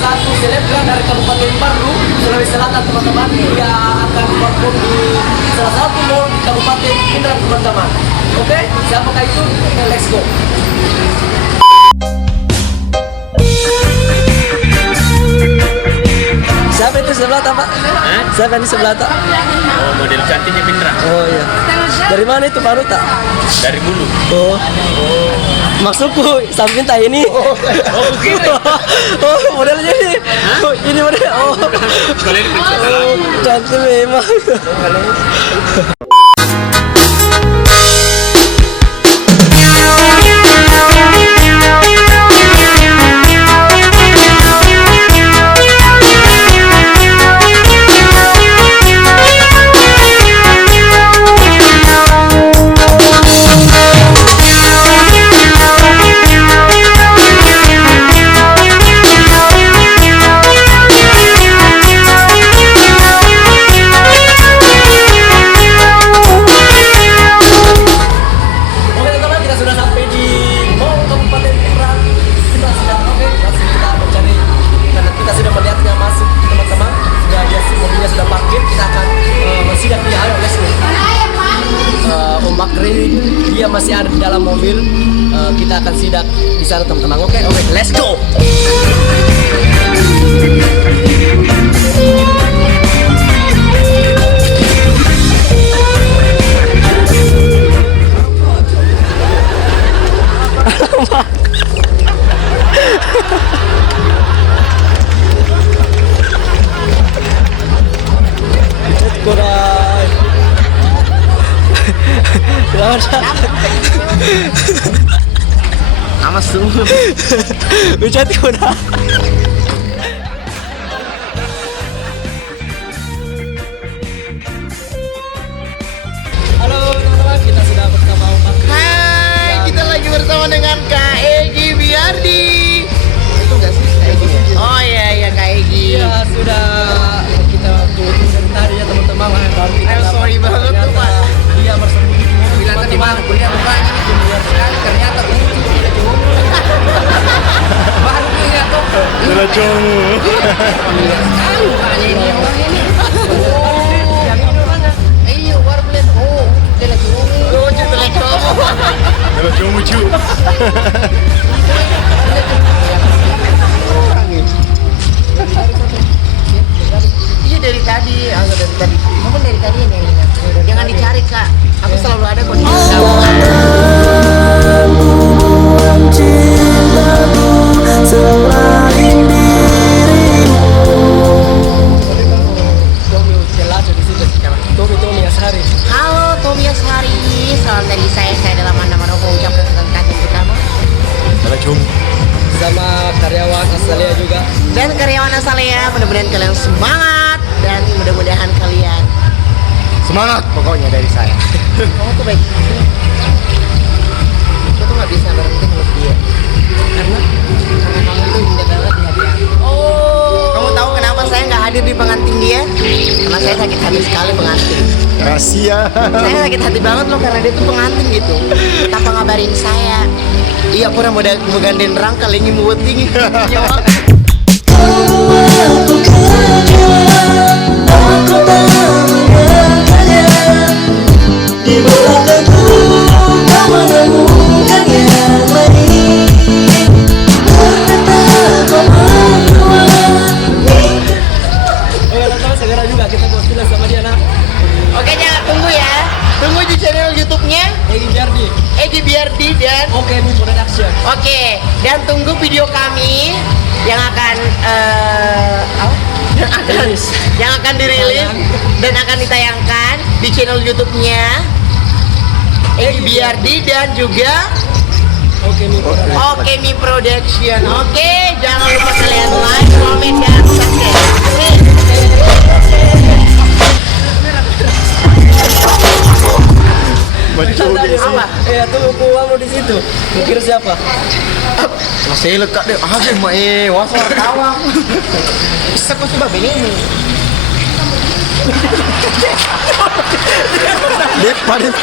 satu selebgram dari Kabupaten Pardu, Sulawesi Selatan teman-teman. Dia akan perform di salah satu mall di Kabupaten Pindrang teman-teman. Oke, siapakah itu? Let's go. Siapa itu sebelah tak, Pak? Siapa di sebelah tak? Oh, model cantiknya Pindrang. Oh iya. Dari mana itu Pak Ruta? Dari Bulu. Oh. Maksudku samping tak ini. Oh, begini. Oh, modelnya ini. Oh, ini model. Oh. Kalian princess. Oh, cantik memang. Dia masih ada di dalam mobil. Kita akan sidak di sana teman-teman. Oke, let's go. Amas semua. Ucat kuda. Halo teman-teman, kita sudah bersama Pak. Hai, kita lagi bersama dengan Kak Egi Biardi. Itu enggak sih Kak Egi? Oh iya Kak Egi. Ya sudah kita tunggu tadi ya teman-teman. Baru kita sorry banget tuh Pak. Dia bersembunyi di mobil. Bilang tadi mana kuliah mukanya nih junior sekali, ternyata lucu tidak cuma. Baru punya tuh. Sudah cungu. Sekali mukanya ini orang ini. Iya, baru lihat. Oh, tidak cuma. Lucu tidak cuma. Sudah cungu cu. Iya dari tadi, Mungkin dari tadi ini. Jangan dicari Kak, aku selalu ada kok di kamu. Halo Tommy Ashari, salam dari saya adalah Mana-Mana mengucapkan terima kasih untuk kamu. Sudah cungu. Sama karyawan asalnya juga. Dan karyawan asalnya, mudah-mudahan kalian semangat dan mudah-mudahan kalian Semangat pokoknya dari saya. kamu tuh baik. Aku tuh nggak bisa berhenti menurut dia. Karena kamu itu indah banget di hati aku. Oh. Kamu tahu kenapa saya nggak hadir di pengantin dia? Karena saya sakit hati sekali pengantin. Rahasia. Saya sakit hati banget loh karena dia tuh pengantin gitu. Tanpa ngabarin saya. Iya, aku udah mau gandain rangka lagi mau tinggi. Di belakangku kau menemukan yang lain. Ternyata kau berdua. Teman-teman segera juga kita buat film sama dia nak. Oke, jangan tunggu ya. Tunggu di channel YouTube-nya Egi Biardi. Egi Biardi dan Oke, Mi Production. Oke, dan tunggu video kami yang akan Rilis. yang akan dirilis dan akan ditayangkan di channel YouTube-nya Egi Biardi dan juga Oke, Mi Production. Oke Mi Production. Oke, jangan lupa kalian like, comment, dan subscribe. Baca Tadi Apa? tunggu kamu di situ. Mikir siapa? masih lekat deh. Aja mah was wartawan. Bisa kok coba begini. Dep, padahal.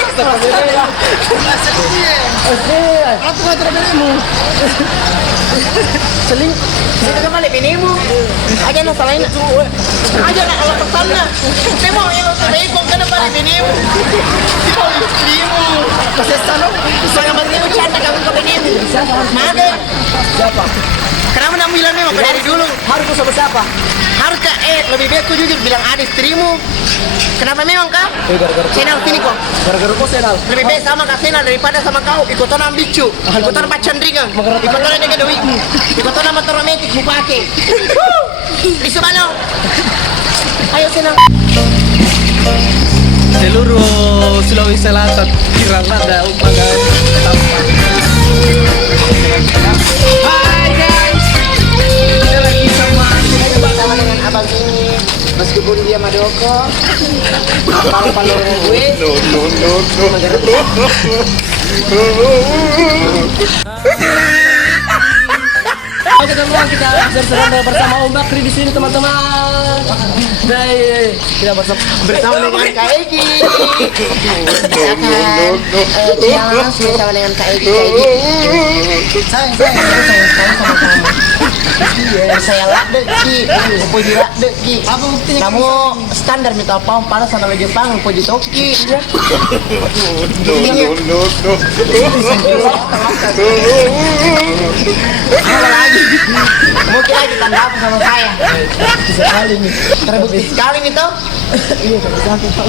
Aku nggak terbenemu. Seling, kita kembali binimu. Aja nak salahin. Aja nak kalau pesannya. Temo yang terbaik kau kena balik binimu. Kau binimu. Pasal sana, saya masih bercanda kamu ke binimu. Mana? Siapa? Kenapa nak bilang memang dari dulu? Harus sama siapa? Harus kak, lebih baik kau jujur bilang ada istrimu. Kenapa memang kak? Gara-gara Senal sini kok. gara-gara kau senal. Lebih baik sama kak Senal daripada sama kau. Ikutan ambicu, ikutan pacan ringan, ikutan dengan duitmu, ikutan motor romantik mu pakai. Di Subano. Ayo Senal. Seluruh Sulawesi Selatan kirang ada upagan. Hai guys, kita lagi sama Dengan abang ini, meskipun dia madoko, palu-palu gue. Oke teman-teman, kita berseranda bersama Om Bakri di sini teman-teman. Kita bersama Bersama dengan Kak Egi. Jangan bersama dengan Kak Egi. Sayang sama kamu. Saya lak deki, puji lak deki. Apa buktinya? Kamu standar minta apa? Panas sama lagi Jepang, puji toki. Apa lagi? Mungkin lagi tanda apa sama saya? sekali nih. Terbukti sekali nih toh. Iya, tapi sakit Pak.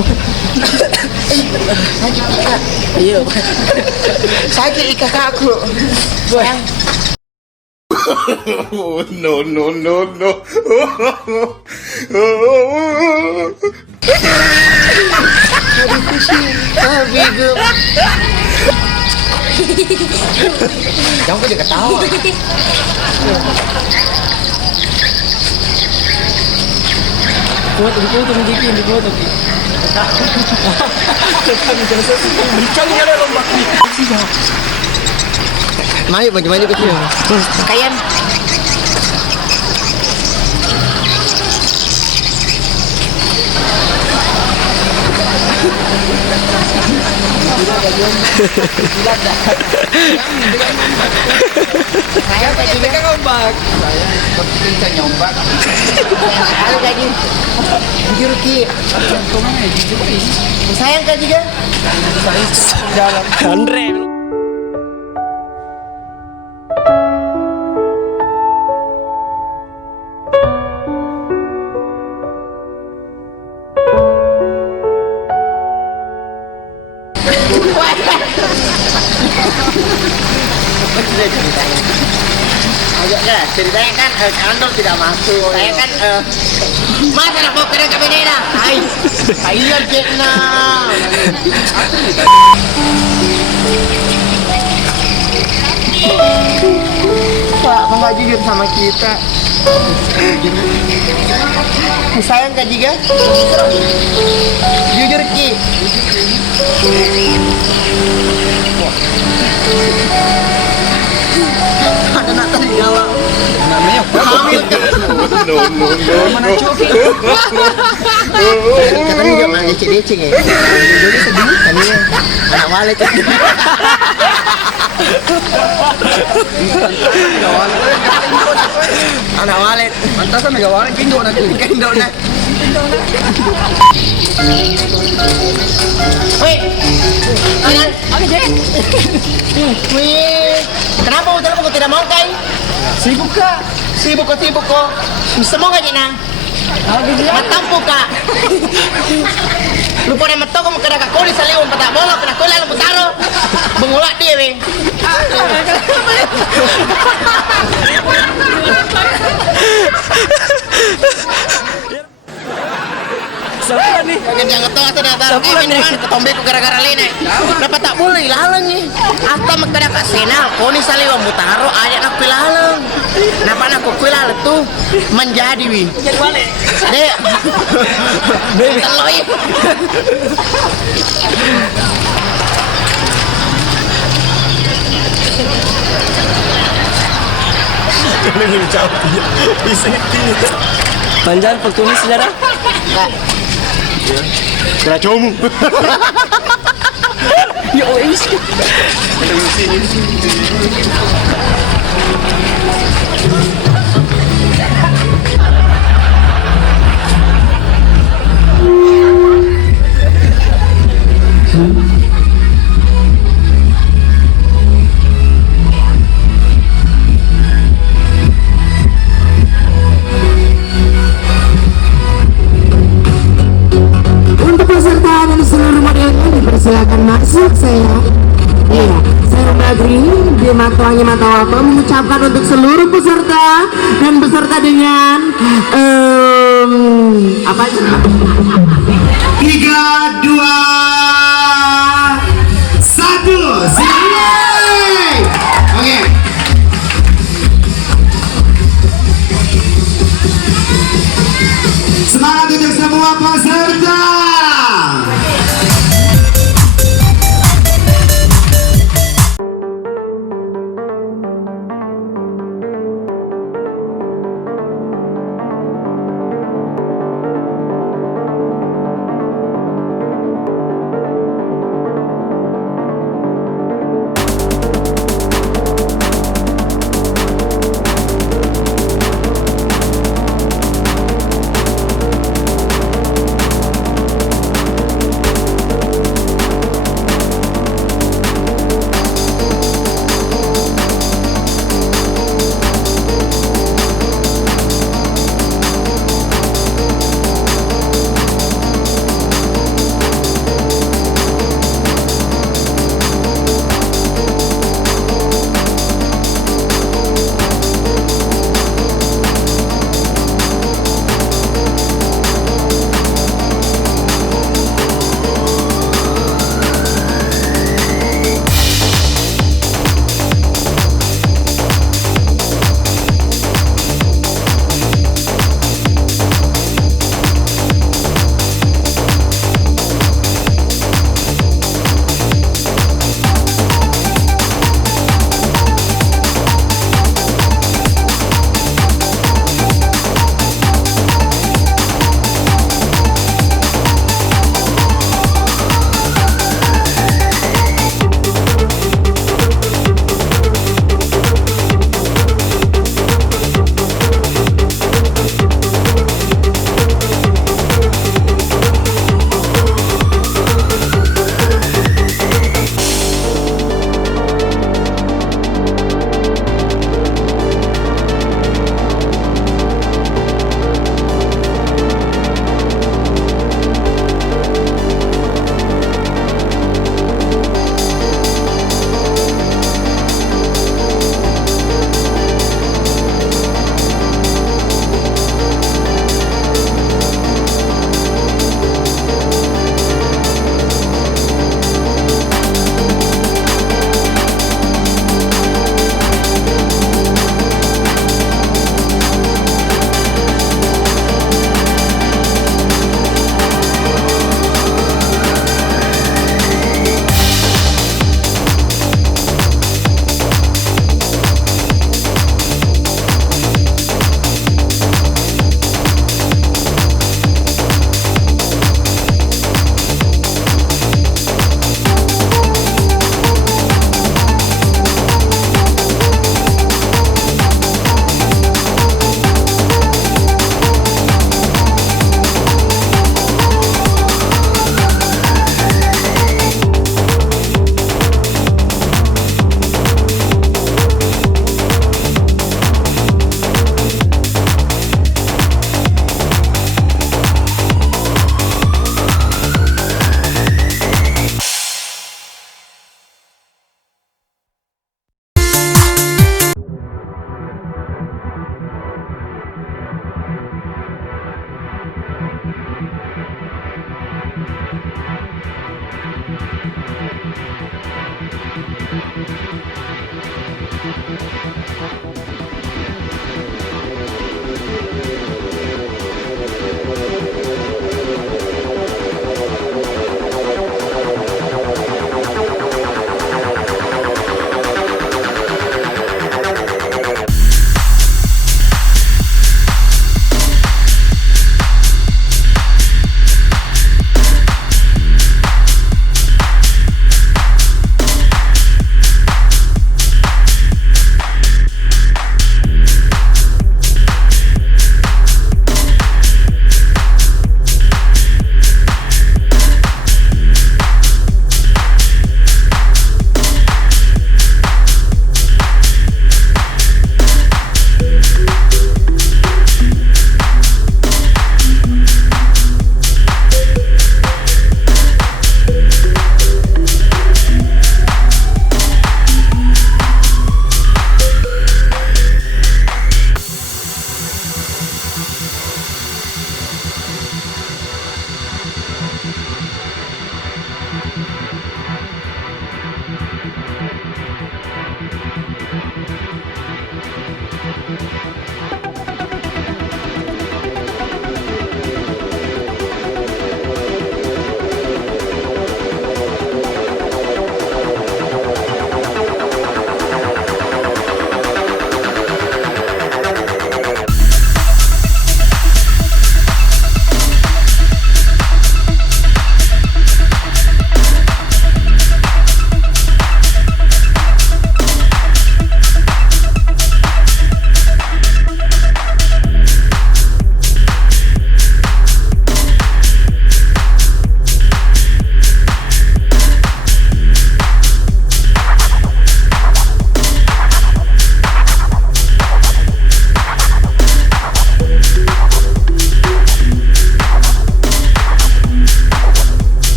Sakit Ika. Iya. Sakit Ika kakakku. Sayang. No. Bigo. Jangan kau juga ketawa. Difoto dikit, difoto. Bincangnya ada Om Bakri. Mari baju kecil. Kalian. Saya tadi Tekan ombak. Halo Kak Ji. Jujur Ki. Sayang Kak juga. Jalan. Andre. Agak ceritanya kan kantor tidak masuk. Saya kan masa nak bawa kerja ke Benera? Hai, ayo Jetna. Pak, nggak jujur sama kita. Sayang Kak Jiga. Jujur Ki. Ada nak tadi Jawa. Namanya Hamil Kak. mana coki? Katanya juga malah ecing-ecing ya. Jadi sedih kan ya. Anak walet. Anak walet. Pantasan mega walet kindo na Kendo na. Wih. Anan. Oke, Jek. Wih. Kenapa hotel kamu tidak mau kai? Sibuk kak. Sibuk kok. Semua gak jenang. Matampu kak. Lupa na mato ko magkara ka kuli sa leon pata bola pina kuli alam putaro. Bengulak dia we. Siapa nih? Yang ketawa sa data. Minum ketombe ko gara-gara lena. Dapat tak boleh lalang ni. Asta magkara ka senal kuni sa leon putaro aja nak pilalang. Napa nak ko pilal tu menjadi wi. Jadi balik. Dek. Baby teloy. Ini jauh dia. Di sini. Panjang pertulis saudara. Kak, Kena cowokmu. Ya wis. Untuk peserta dan seluruh modelnya dipersilakan masuk saya. Iya, saya Bagri di Matuangi Matawapa mengucapkan untuk seluruh peserta dan beserta dengan apa itu? 3, 2, 1, selesai. Oke. Semangat untuk semua peserta.